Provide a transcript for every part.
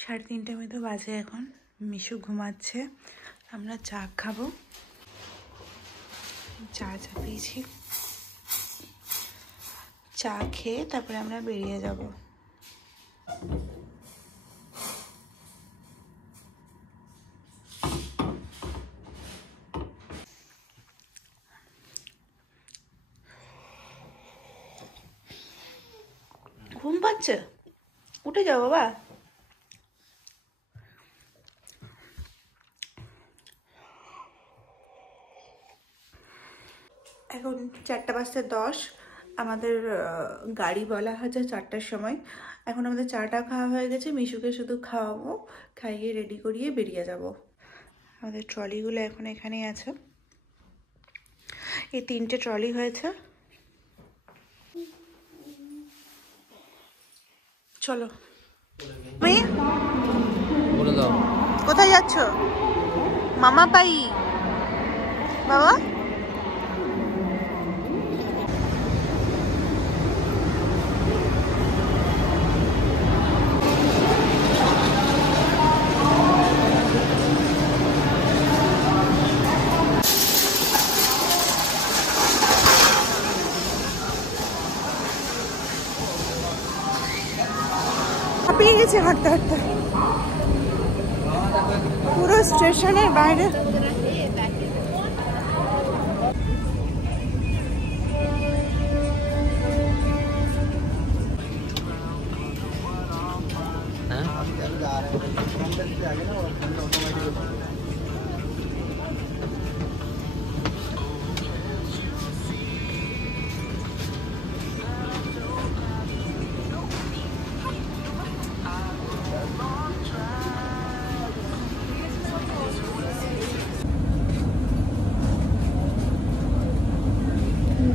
3:30 মতো বাজে এখন। মিশু ঘুমাচ্ছে, আমরা চা খাবো। চা চাপিয়েছি, চা খেয়ে তারপরে আমরা বেরিয়ে যাব। ঘুম পাচ্ছে, উঠে যাও বাবা। এখন 4:10 আমাদের গাড়ি বলা হয়েছে 4টার সময়। এখন আমাদের চাটা খাওয়া হয়ে গেছে, মিশুকে শুধু খাওয়াবো, খাইয়ে রেডি করিয়ে বেরিয়ে যাব। আমাদের ট্রলিগুলো এখন এখানেই আছে, এই 3টে ট্রলি হয়েছে। চলো। কোথায় যাচ্ছ? মামা পাই বাবা। পেয়ে গেছে হাঁটতে হাঁটতে, পুরো স্টেশনের বাইরে।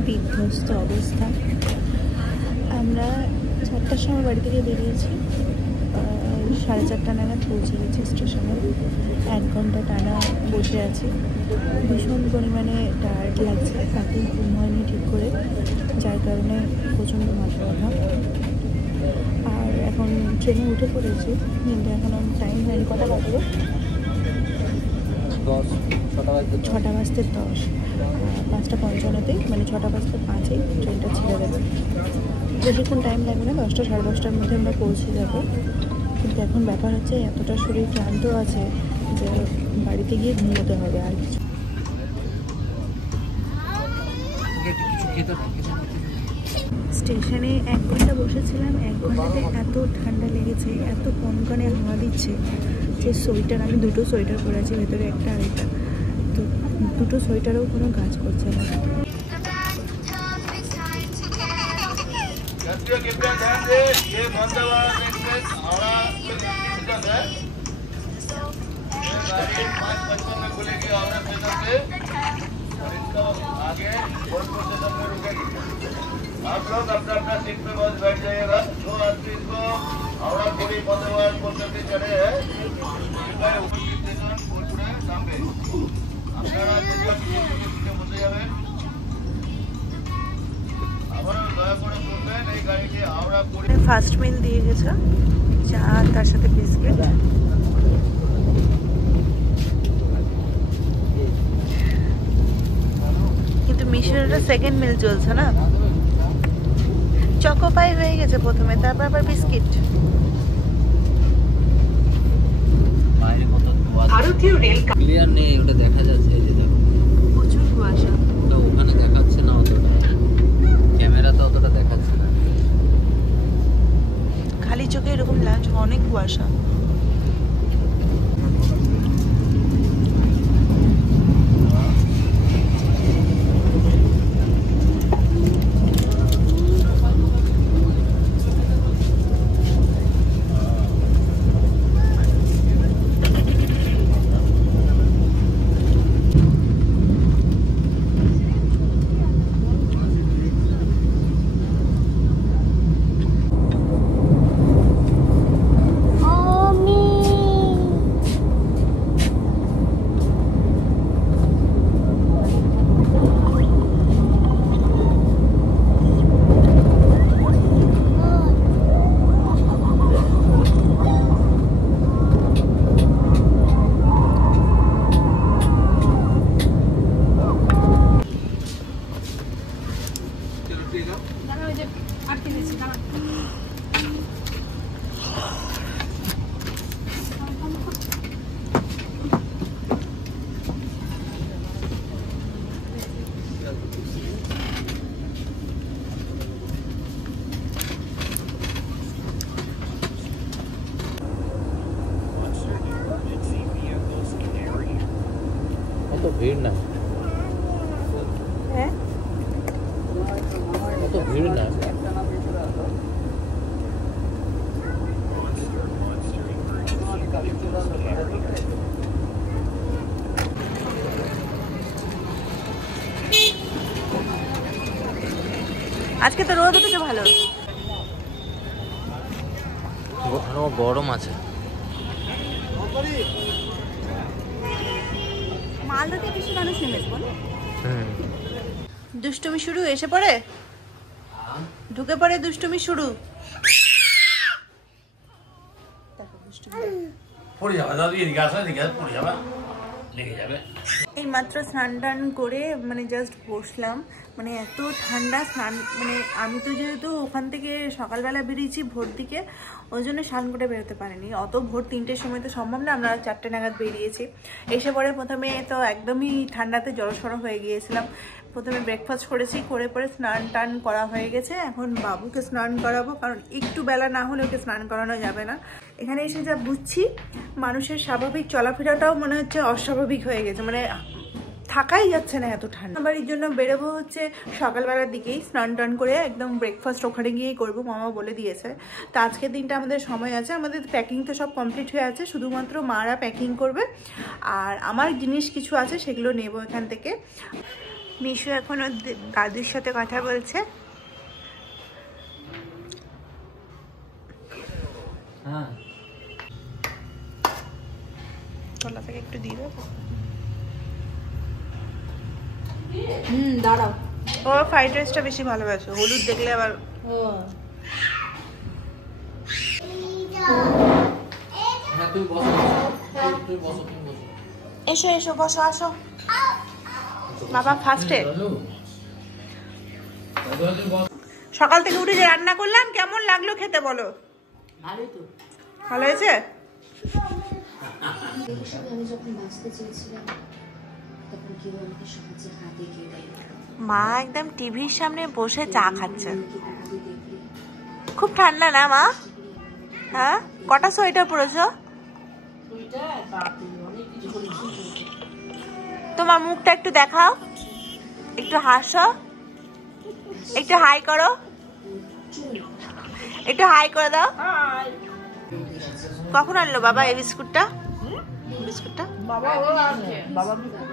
বিধ্বস্ত অবস্থা। আমরা 4টার সময় বাড়ি থেকে বেরিয়েছি, 4:30 নাগাদ পৌঁছে গেছি স্টেশনে। 1 ঘন্টা টানা বসে আছি, ভীষণ পরিমাণে টায়ার্ড লাগছে, রাতে ঘুম হয়নি ঠিক করে, যার কারণে প্রচণ্ড মাথা ব্যথা। আর এখন ট্রেনে উঠে পড়েছি, কিন্তু এখন টাইম হয়নি। কটা বাজবে? 6:10। 5:55 মানে 6:05 ট্রেনটা ছেড়ে দেবে। বেশিক্ষণ টাইম লাগবে না, 10টা সাড়ে 10টার মধ্যে আমরা পৌঁছে যাব। কিন্তু এখন ব্যাপার হচ্ছে এতটা শরীর ক্লান্ত আছে যে বাড়িতে গিয়ে ঘুমোতে হবে, আর কিছু। স্টেশনে 1 ঘন্টা বসেছিলাম, 1 ঘন্টাতে এত ঠান্ডা লেগেছে, এত কনকনে হাওয়া দিচ্ছে যে সোয়েটার, আমি 2টো সোয়েটার পরে আছি, ভেতরে একটা আর এটা, তো 2টো সোয়েটারও কোনো কাজ করছে না। आप लोग अपना अपना सीट पे बस बैठ जाइएगा। जो यात्री को हावड़ा पूरी बंदरवान পর্যন্ত चढ़े हैं উপস্থিত স্টেশন বোলপুরে নামবে। আপনারা সিটে বসে যাবেন। আবারও দয়া করে শুনবেন, এই গাড়িটি হাওড়া পুরী। ফার্স্ট মিল দিয়ে গেছে, চা তার সাথে বিস্কিট। কিন্তু মিশরের সেকেন্ড মিল চলছে না, চকো পাই হয়ে গেছে প্রথমে, তারপর আবার বিস্কিট। ভারতীয় রেল ক্লিয়ার নেই, ওটা দেখা যাচ্ছে, এই যে দেখো প্রচুর কুয়াশা। তো ওখানে দেখাচ্ছে না অতটা, ক্যামেরাতে অতটা দেখাচ্ছে না। খালি চোখে এরকম লাগছে, অনেক কুয়াশা। ভিড় না, হ্যাঁ অত ভিড় না। আজকে তো রোদ উঠেছে ভালো। আরো গরম আছে। মালদাতে কিছু মানুষ নেমেছে বলো। হুম, দুষ্টুমি শুরু এসে পড়ে, ঢুকে পড়ে দুষ্টুমি শুরু। এই মাত্র স্নান টান করে মানে জাস্ট বসলাম, মানে এত ঠান্ডা স্নান, মানে আমি তো যেহেতু ওখান থেকে সকালবেলা বেরিয়েছি ভোর দিকে, ওই জন্য স্নান করে বেরোতে পারিনি। অত ভোর 3টের সময় তো সম্ভব না, আমরা 4টে নাগাদ বেরিয়েছি। এসে পরে প্রথমে তো একদমই ঠান্ডাতে জড়সড় হয়ে গিয়েছিলাম। প্রথমে ব্রেকফাস্ট করেছি, করে পরে স্নান টান করা হয়ে গেছে। এখন বাবুকে স্নান করাবো, কারণ একটু বেলা না হলে ওকে স্নান করানো যাবে না। এখানে এসে যা বুঝছি, মানুষের স্বাভাবিক চলাফেরাটাও মনে হচ্ছে অস্বাভাবিক হয়ে গেছে, মানে থাকাই যাচ্ছে না এত ঠান্ডা। বাড়ির জন্য বেরোবো হচ্ছে সকালবেলার দিকেই, স্নান টান করে একদম ব্রেকফাস্ট ওখানে গিয়েই করবো, মামা বলে দিয়েছে। তো আজকের দিনটা আমাদের সময় আছে, আমাদের প্যাকিং তো সব কমপ্লিট হয়ে আছে, শুধুমাত্র মারা প্যাকিং করবে। আর আমার জিনিস কিছু আছে সেগুলো নেবো এখান থেকে। মিশু এখনো দাদুর সাথে কথা বলছে। হ্যাঁ, তলা থেকে একটু দিয়ে দেবো। দাঁড়াও। ও ফ্রাইড রাইসটা বেশি ভালোবাসে, হলুদ দেখলে আবার। হ্যাঁ তুই বসো, তুই বসো, তুমি বসো। এসো এসো, বসো, আসো বাবা। ফার্স্টে সকাল থেকে উঠে যে রান্না করলাম, কেমন লাগলো খেতে বলো? ভালোই তো। ভালো হয়েছে? আমি যখন বাঁচতে চেয়েছিলাম তখন কেউ আমাকে সহজে হাত এগিয়ে দেয়। মা একদম টিভির সামনে বসে চা খাচ্ছে। খুব ঠান্ডা না মা? হ্যাঁ, কটা সোয়েটার পরেছো? তোমার মুখটা একটু দেখাও, একটু হাসো, একটু হাই করো, একটু হাই করে দাও। কখন আনলো বাবা এই বিস্কুটটা? বিস্কুটটা বাবা ও আছে, বাবা বিস্কুট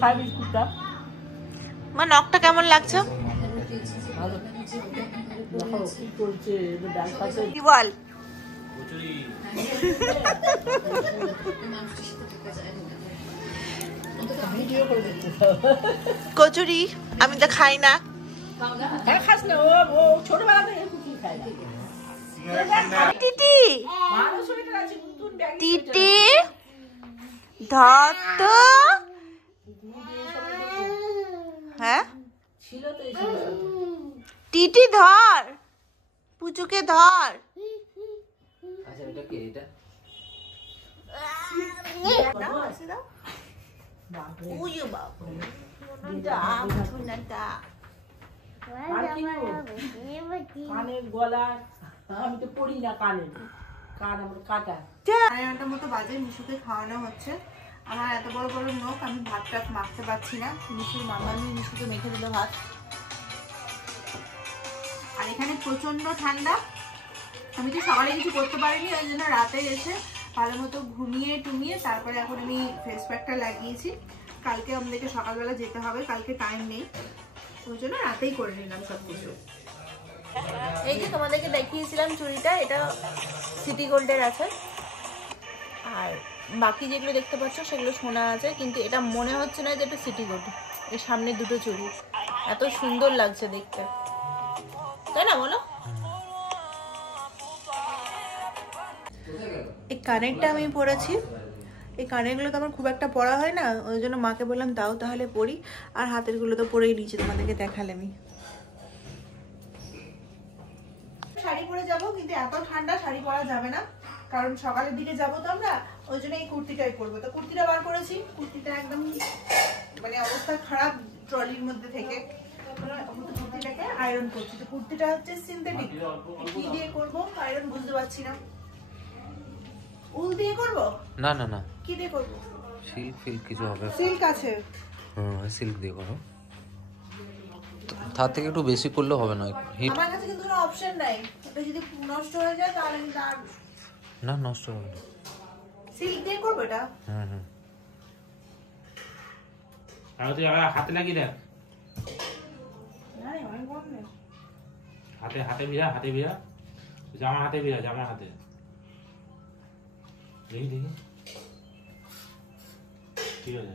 খায় বিস্কুটটা। মা নখটা কেমন লাগছে? ভালো। দেখো কি করছে, ডাল খাচ্ছে। কি বল? কচুরি আমি তো খাই না। হ্যাঁ খাস না, ও ছোটবেলা থেকে কুকি খায় না। টিটি মারও সোয়েটার আছে, নতুন ব্যাগ। টিটি ধর তো। হ্যাঁ ছিল তো এই সময়। টিটি ধর, পুচুকে ধর। আচ্ছা এটা কি? এটা কানের গলা আমি তো পড়ি না, কানের কান আমার কাটা। 9:30 মতো বাজে, মিশুকে খাওয়ানো হচ্ছে। আমার এত বড় বড় নখ, আমি ভাত টাত মাখতে পারছি না। মিশুর মামা নিয়ে মিশুকে মেখে দিল ভাত। আর এখানে প্রচন্ড ঠান্ডা, আমি তো সকালে কিছু করতে পারিনি, ওই জন্য রাতে এসে ভালো মতো ঘুমিয়ে টুমিয়ে তারপরে এখন আমি ফেস প্যাকটা লাগিয়েছি। কালকে আমাদেরকে সকালবেলা যেতে হবে, কালকে টাইম নেই, ওই জন্য রাতেই করে নিলাম সব কিছু। এই যে তোমাদেরকে দেখিয়েছিলাম চুড়িটা, এটা সিটি গোল্ডের আছে, আর বাকি যেগুলো দেখতে পাচ্ছ সেগুলো সোনা আছে, কিন্তু এটা মনে হচ্ছে না যে এটা সিটি গোল্ড। এর সামনে দুটো চুড়ি এত সুন্দর লাগছে দেখতে, তাই না বলো? এই কানেরটা আমি পরেছি, এই কানেরগুলো তো আমার খুব একটা পরা হয় না, ওই জন্য মাকে বললাম দাও তাহলে পরি। আর হাতেরগুলো তো পরেই নিয়েছি, তোমাদেরকে দেখালে আমি। শাড়ি পরে যাব, কিন্তু এত ঠান্ডা শাড়ি পরা যাবে না, কারণ সকালের দিকে যাব তো আমরা, ওই জন্য এই কুর্তিটাই পরবো। তো কুর্তিটা বার করেছি, কুর্তিটা একদম মানে অবস্থা খারাপ ট্রলির মধ্যে থেকে। কুর্তিটাকে আয়রন করছি। তো কুর্তিটা হচ্ছে সিনথেটিক, কি দিয়ে করবো আয়রন বুঝতে পারছি না। উল দিয়ে করব? না না না, কি দিয়ে করব? সিল্ক কিছু হবে। সিল্ক আছে। সিল্ক দিয়ে করো। তার থেকে একটু বেশি করলেও হবে না, হিট। আমার কাছে কিন্তু কোনো অপশন নাই, ওটা যদি নষ্ট হয়ে যায় তাহলে কিন্তু আর না, নষ্ট হবে না। সিল্ক দিয়ে করব এটা। হুম। আর তুই হাতে লাগিয়ে দেখ, না রে অনেক বড় না। হাতে ভিড়া জামার হাতে ভিড়া, জামার হাতে দেখি ঠিক আছে।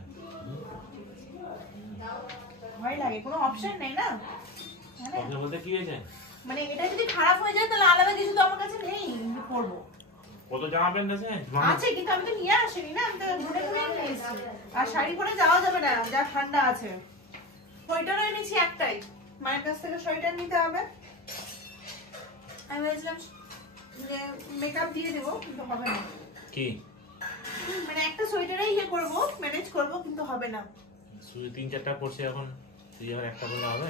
ভয় লাগে, কোনো অপশন নেই না। কথা বলতে কি হয়েছে? মানে এটা যদি খারাপ হয়ে যায় তাহলে আলাদা কিছু তো আমার কাছে নেই যে করবো। কত জামা প্যান্ট আছে? আছে কিন্তু আমি তো নিয়ে আসিনি না, আমি তো ঘুরে ঘুরে নিয়ে এসেছি। আর শাড়ি পরে যাওয়া যাবে না, যা ঠান্ডা আছে। সোয়েটারও এনেছি একটাই, মায়ের কাছ থেকে সোয়েটার নিতে হবে। আমি ভেবেছিলাম যে মেকআপ দিয়ে দেবো, কিন্তু হবে না। কি মানে একটা সোয়েটারেই ইয়ে করবো, ম্যানেজ করবো, কিন্তু হবে না। শুধু 3-4টা পড়ছে এখন, তুই আবার একটা বললে হবে?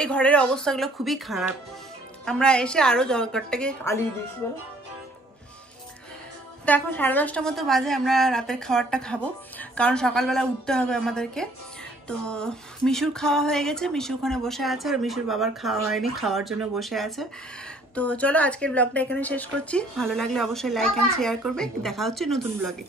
এই ঘরের অবস্থাগুলো খুবই খারাপ। আমরা এসে আরো জলকারটাকে আলিয়ে দিয়েছি বলো। তো এখন 10:30টার মতো বাজে, আমরা রাতের খাবারটা খাবো, কারণ সকালবেলা উঠতে হবে আমাদেরকে। তো মিশুর খাওয়া হয়ে গেছে, মিশু ওখানে বসে আছে, আর মিশুর বাবার খাওয়া হয়নি, খাওয়ার জন্য বসে আছে। তো চলো আজকের ব্লগটা এখানে শেষ করছি। ভালো লাগলে অবশ্যই লাইক অ্যান্ড শেয়ার করবে। দেখা হচ্ছে নতুন ব্লগে।